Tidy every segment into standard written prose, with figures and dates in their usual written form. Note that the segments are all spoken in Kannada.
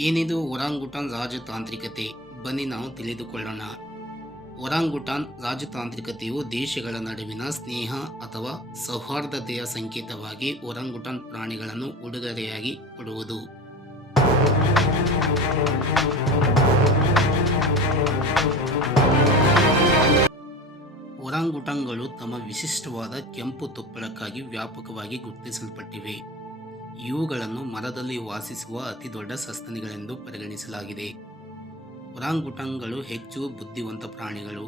ಏನಿದು ಒರಾಂಗುಟಾನ್ ರಾಜತಾಂತ್ರಿಕತೆ? ಬನ್ನಿ ನಾವು ತಿಳಿದುಕೊಳ್ಳೋಣ. ಒರಾಂಗುಟಾನ್ ರಾಜತಾಂತ್ರಿಕತೆಯು ದೇಶಗಳ ನಡುವಿನ ಸ್ನೇಹ ಅಥವಾ ಸೌಹಾರ್ದತೆಯ ಸಂಕೇತವಾಗಿ ಒರಾಂಗುಟಾನ್ ಪ್ರಾಣಿಗಳನ್ನು ಉಡುಗೊರೆಯಾಗಿ ಕೊಡುವುದು. ಒರಾಂಗುಟಾನ್ಗಳು ತಮ್ಮ ವಿಶಿಷ್ಟವಾದ ಕೆಂಪು ತುಪ್ಪಳಕ್ಕಾಗಿ ವ್ಯಾಪಕವಾಗಿ ಗುರುತಿಸಲ್ಪಟ್ಟಿವೆ. ಇವುಗಳನ್ನು ಮರದಲ್ಲಿ ವಾಸಿಸುವ ಅತಿದೊಡ್ಡ ಸಸ್ತನಿಗಳೆಂದು ಪರಿಗಣಿಸಲಾಗಿದೆ. ಒರಾಂಗುಟಾನ್ಗಳು ಹೆಚ್ಚು ಬುದ್ಧಿವಂತ ಪ್ರಾಣಿಗಳು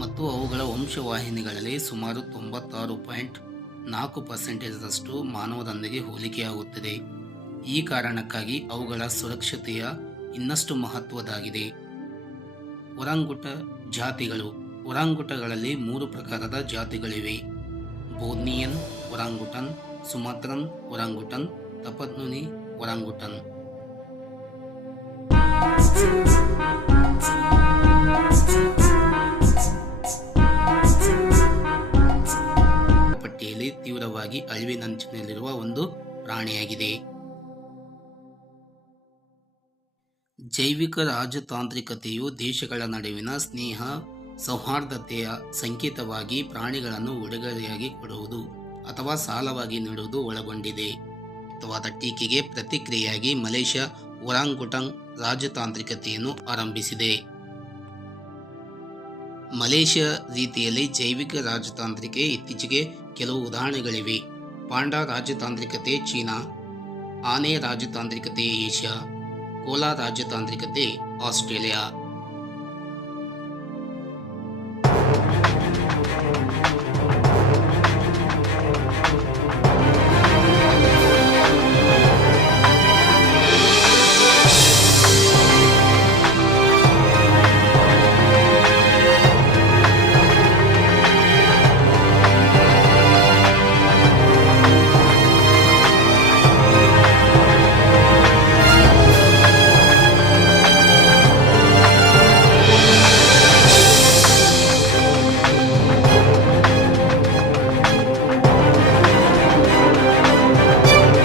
ಮತ್ತು ಅವುಗಳ ವಂಶವಾಹಿನಿಗಳಲ್ಲಿ ಸುಮಾರು 96.4% ಮಾನವರೊಂದಿಗೆ ಹೋಲಿಕೆಯಾಗುತ್ತದೆ. ಈ ಕಾರಣಕ್ಕಾಗಿ ಅವುಗಳ ಸುರಕ್ಷತೆಯ ಇನ್ನಷ್ಟು ಮಹತ್ವದಾಗಿದೆ. ಒರಾಂಗುಟ ಜಾತಿಗಳು. ಒರಾಂಗುಟಗಳಲ್ಲಿ 3 ಪ್ರಕಾರದ ಜಾತಿಗಳಿವೆ: ಬೋರ್ನಿಯನ್ ಒರಾಂಗುಟನ್, ಸುಮಾತ್ರನ್ ಒರಾಂಗುಟನ್, ತಪನ್ಮುನಿ ಒರಾಂಗುಟನ್. ಪಟ್ಟಿಯಲ್ಲಿ ತೀವ್ರವಾಗಿ ಅಳಿವಿನಂಚಿನಲ್ಲಿರುವ ಒಂದು ಪ್ರಾಣಿಯಾಗಿದೆ. ಜೈವಿಕ ರಾಜತಾಂತ್ರಿಕತೆಯು ದೇಶಗಳ ನಡುವಿನ ಸ್ನೇಹ ಸೌಹಾರ್ದತೆಯ ಸಂಕೇತವಾಗಿ ಪ್ರಾಣಿಗಳನ್ನು ಉಡುಗೊರೆಯಾಗಿ ಕೊಡುವುದು ಅಥವಾ ಸಾಲವಾಗಿ ನೀಡುವುದು ಒಳಗೊಂಡಿದೆ. ವಾದ ಟೀಕೆಗೆ ಪ್ರತಿಕ್ರಿಯೆಯಾಗಿ ಮಲೇಷ್ಯಾ ಒರಾಂಗುಟಾನ್ ರಾಜತಾಂತ್ರಿಕತೆಯನ್ನು ಆರಂಭಿಸಿದೆ. ಮಲೇಷ್ಯಾ ರೀತಿಯಲ್ಲಿ ಜೈವಿಕ ರಾಜತಾಂತ್ರಿಕೆ ಇತ್ತೀಚೆಗೆ ಕೆಲವು ಉದಾಹರಣೆಗಳಿವೆ. ಪಾಂಡಾ ರಾಜತಾಂತ್ರಿಕತೆ ಚೀನಾ, ಆನೆ ರಾಜತಾಂತ್ರಿಕತೆ ಏಷ್ಯಾ, ಕೋಲಾ ರಾಜತಾಂತ್ರಿಕತೆ ಆಸ್ಟ್ರೇಲಿಯಾ.